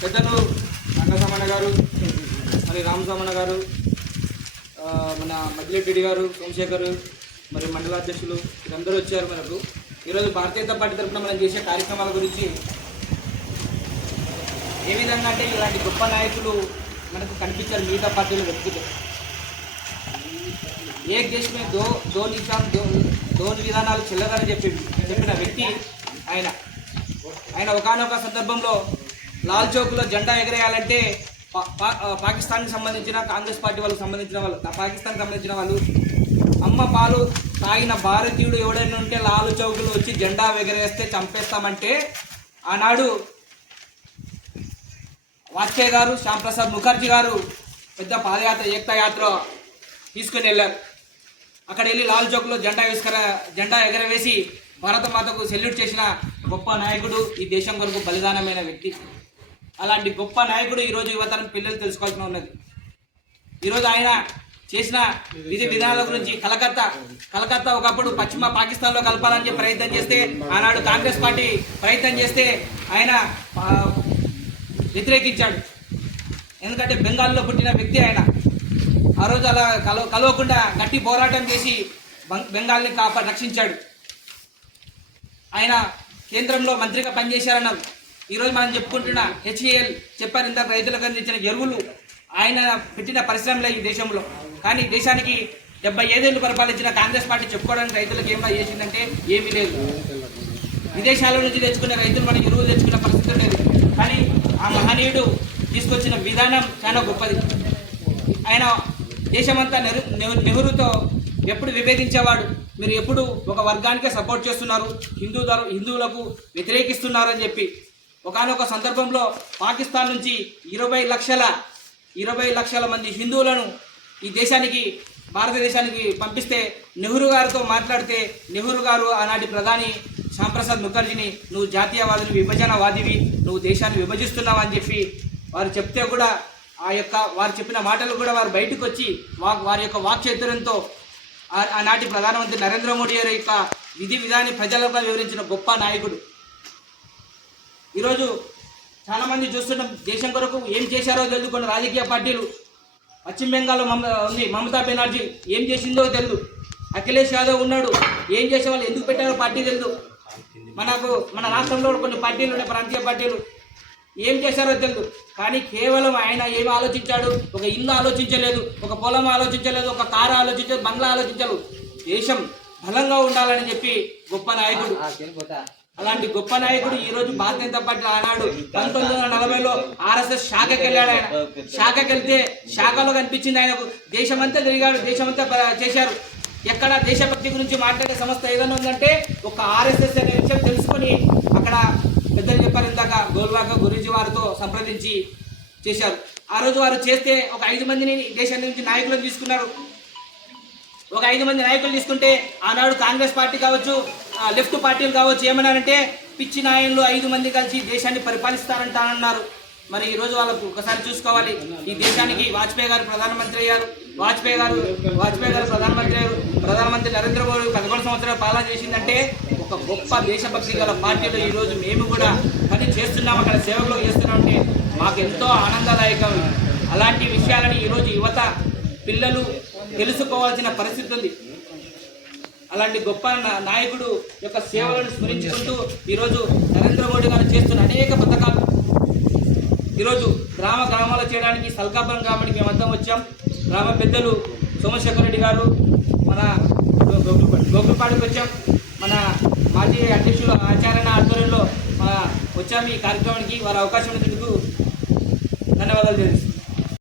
పెద్దలు అన్నసమణ గారు మరి రామసమణ గారు మన మద్దిరెడ్డి గారు సోమశేఖర్ మరి మండలాధ్యక్షులు వీరందరూ వచ్చారు మనకు. ఈరోజు భారతీయ జనతా పార్టీ తరఫున మనం చేసే కార్యక్రమాల గురించి ఏ విధంగా అంటే ఇలాంటి గొప్ప నాయకులు మనకు కనిపించారు మిగతా పార్టీలు వెతుకుతే ఏ దేశ్ మే దో దో నిజాం దో విధానాలు చెల్లదని చెప్పి చెప్పిన వ్యక్తి ఆయన. ఆయన ఒకనొక సందర్భంలో లాల్ చౌక్లో జెండా ఎగరేయాలంటే పా- పాకిస్తాన్కి సంబంధించిన కాంగ్రెస్ పార్టీ వాళ్ళకి సంబంధించిన వాళ్ళు పాకిస్తాన్కి సంబంధించిన వాళ్ళు. అమ్మ పాలు తాగిన భారతీయుడు ఎవడైనా ఉంటే లాల్ చౌకులు వచ్చి జెండా ఎగరేస్తే చంపేస్తామంటే ఆనాడు వాజ్పేయి గారు శ్యాంప్రసాద్ ముఖర్జీ గారు పెద్ద పాదయాత్ర ఏక్తాయాత్ర తీసుకుని వెళ్ళారు. అక్కడ వెళ్ళి లాల్ చౌక్లో జెండా వేసుకర జెండా ఎగరవేసి భారత మాతకు సెల్యూట్ చేసిన గొప్ప నాయకుడు ఈ దేశం కొరకు బలిదానమైన వ్యక్తి. అలాంటి గొప్ప నాయకుడు ఈరోజు యువతరం పిల్లలు తెలుసుకోవాల్సిన ఉన్నది. ఈరోజు ఆయన చేసిన విధి విధానాల గురించి కలకత్తా కలకత్తా ఒకప్పుడు పశ్చిమ పాకిస్తాన్లో కలపాలని చెప్పి ప్రయత్నం చేస్తే ఆనాడు కాంగ్రెస్ పార్టీ ప్రయత్నం చేస్తే ఆయన వ్యతిరేకించాడు. ఎందుకంటే బెంగాల్లో పుట్టిన వ్యక్తి ఆయన. ఆ రోజు అలా కలవ కలవకుండా గట్టి పోరాటం చేసి బెంగాల్ని కాపా రక్షించాడు. ఆయన కేంద్రంలో మంత్రిగా పనిచేశారన్నారు. ఈరోజు మనం చెప్పుకుంటున్న హెచ్ఏఎల్ చెప్పారు ఇందాక రైతులకు అందించిన ఎరువులు ఆయన పెట్టిన పరిశ్రమలే ఈ దేశంలో. కానీ దేశానికి డెబ్బై ఐదేళ్ళు పరిపాలించిన కాంగ్రెస్ పార్టీ చెప్పుకోవడానికి రైతులకు ఏం చేసిందంటే ఏమీ లేదు. విదేశాల నుంచి తెచ్చుకునే రైతులు మనం ఎరువులు తెచ్చుకునే పరిస్థితి లేదు కానీ ఆ మహనీయుడు తీసుకొచ్చిన విధానం చాలా గొప్పది. ఆయన దేశమంతా నెహ్రూ నెహ్రూతో ఎప్పుడు విభేదించేవాడు. మీరు ఎప్పుడు ఒక వర్గానికే సపోర్ట్ చేస్తున్నారు. హిందూ హిందువులకు వ్యతిరేకిస్తున్నారు అని చెప్పి. ఒకనొక సందర్భంలో పాకిస్తాన్ నుంచి ఇరవై లక్షల ఇరవై లక్షల మంది హిందువులను ఈ దేశానికి భారతదేశానికి పంపిస్తే నెహ్రూ గారితో మాట్లాడితే నెహ్రూ గారు ఆనాటి ప్రధాని శ్యాంప్రసాద్ ముఖర్జీని నువ్వు జాతీయవాదిని విభజనవాదివి నువ్వు దేశాన్ని విభజిస్తున్నావు అని చెప్పి వారు చెప్తే కూడా ఆ యొక్క వారు చెప్పిన మాటలు కూడా వారు బయటకు వచ్చి వా- వారి యొక్క వాక్చాతుర్యంతో ఆనాటి ప్రధానమంత్రి నరేంద్ర మోడీ గారి యొక్క విధి విధాన్ని ప్రజలకు వివరించిన గొప్ప నాయకుడు. ఈరోజు చాలామంది చూస్తున్నాం దేశం కొరకు ఏం చేశారో తెలియదు కొన్ని రాజకీయ పార్టీలు పశ్చిమ బెంగాల్లో మమ ఉంది మమతా బెనర్జీ ఏం చేసిందో తెలియదు అఖిలేష్ యాదవ్ ఉన్నాడు ఏం చేసే వాళ్ళు ఎందుకు పెట్టారో పార్టీ తెలియదు మనకు మన రాష్ట్రంలో కొన్ని పార్టీలు ఉన్నాయి ప్రాంతీయ పార్టీలు. ఏం చేశారో తెలియదు కానీ కేవలం ఆయన ఏమి ఆలోచించాడు? ఒక ఇల్లు ఆలోచించలేదు ఒక పొలం ఆలోచించలేదు ఒక కారు ఆలోచించలేదు బంగ్లా ఆలోచించలేదు. దేశం బలంగా ఉండాలని చెప్పి గొప్ప నాయకుడు అలాంటి గొప్ప నాయకుడు ఈ రోజు భారతీయ జనతా పార్టీ ఆనాడు పంతొమ్మిది వందల నలభైలో ఆర్ఎస్ఎస్ శాఖకి వెళ్ళాడు ఆయన. శాఖకి వెళ్తే శాఖలో కనిపించింది ఆయనకు. దేశమంతా తిరిగాడు దేశమంతా చేశారు. ఎక్కడ దేశభక్తి గురించి మాట్లాడే సంస్థ ఏదైనా ఉందంటే ఒక ఆర్ఎస్ఎస్ అనే విషయం తెలుసుకొని అక్కడ పెద్దలు చెప్పారు ఇందాక గోల్వాక గురూజీ వారితో సంప్రదించి చేశారు. ఆ రోజు వారు చేస్తే ఒక ఐదు మందిని దేశం నుంచి నాయకులను తీసుకున్నారు. ఒక ఐదు మంది నాయకులు తీసుకుంటే ఆనాడు కాంగ్రెస్ పార్టీ కావచ్చు లెఫ్ట్ పార్టీలు కావచ్చు ఏమన్నారంటే పిచ్చి నాయన్లు ఐదు మంది కలిసి దేశాన్ని పరిపాలిస్తారంటారన్నారు మరి ఈరోజు వాళ్ళకు ఒకసారి చూసుకోవాలి. ఈ దేశానికి వాజ్పేయి గారు ప్రధానమంత్రి అయ్యారు. వాజ్పేయి గారు వాజ్పేయి గారు ప్రధానమంత్రి అయ్యారు. ప్రధానమంత్రి నరేంద్ర మోడీ పదకొండు సంవత్సరాలు పాలన చేసిందంటే ఒక గొప్ప దేశభక్తి గల పార్టీలో ఈరోజు మేము కూడా పని చేస్తున్నాం అక్కడ సేవలు చేస్తున్నామంటే మాకు ఎంతో ఆనందదాయకం. అలాంటి విషయాలని ఈరోజు యువత పిల్లలు తెలుసుకోవాల్సిన పరిస్థితి ఉంది. అలాంటి గొప్ప నాయకుడు యొక్క సేవలను స్మరించుకుంటూ ఈరోజు నరేంద్ర మోడీ గారు చేస్తున్న అనేక పథకాలు. ఈరోజు గ్రామ గ్రామాలు చేయడానికి సల్కాపురం గ్రామానికి అర్థం వచ్చాం. గ్రామ పెద్దలు సోమశేఖర్ రెడ్డి గారు మన గో- వచ్చాం. మన మాజీ అధ్యక్షులు ఆచార్యన ఆధ్వర్యంలో మన వచ్చాము ఈ కార్యక్రమానికి. వారి అవకాశం ఇచ్చినందుకు ధన్యవాదాలు తెలుసు.